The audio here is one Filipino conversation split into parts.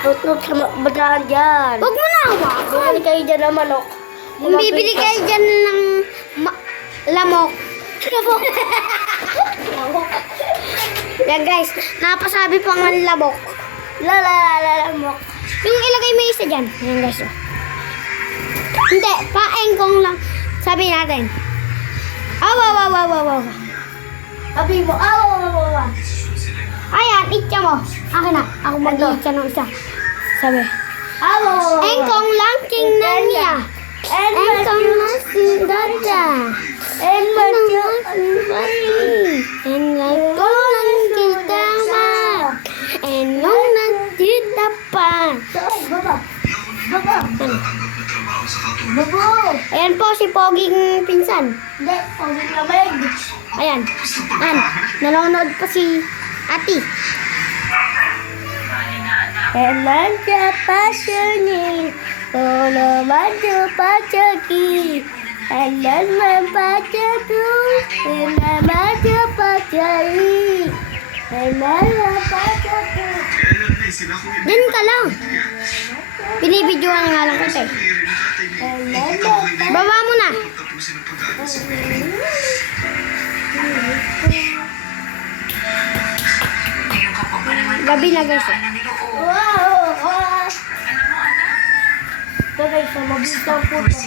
Nut-nut sa badahan dyan. Huwag mo na hawakan. Bumili kayo dyan ng manok. Kung bibili kayo dyan ng lamok. Yan guys, napasabi pa nga labok. Lamok. Yung ilagay mo isa dyan. Yan guys. Oh. Hindi, paengkong lang. Sabi natin. Awaw. Sabi mo, awaw. Ayan, itcha mo. Akin na. Ako mag-itcha ng isa. Sabi. Awaw. Engkong lang king na niya. Engkong lang king dada. Engkong lang kita ma. Engkong lang kita pa. Babo. Ayan po si Poging pinsan. Hindi, pagod lamig. Ayan. Nanonood pa si Ati. Eman sa pasuni, tolo maju pacaki. Eman mampacaku, eman maju pacari. Eman mampacaku. Diyan ka lang. Binibidyoan nga lang kita eh. Eman mampacaku. Baba mo na. Gabi na guys eh. Wow! Ito guys, mabilis ang puto.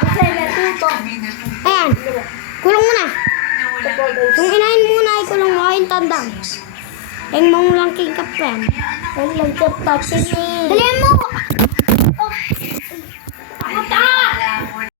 Kasi natuto. Ayan. Kulong mo na. Kung inahin muna ay kulong mo kayong tandang. Yung mong lang king kapwen. Ang nagkapatid ni. Dalihan mo.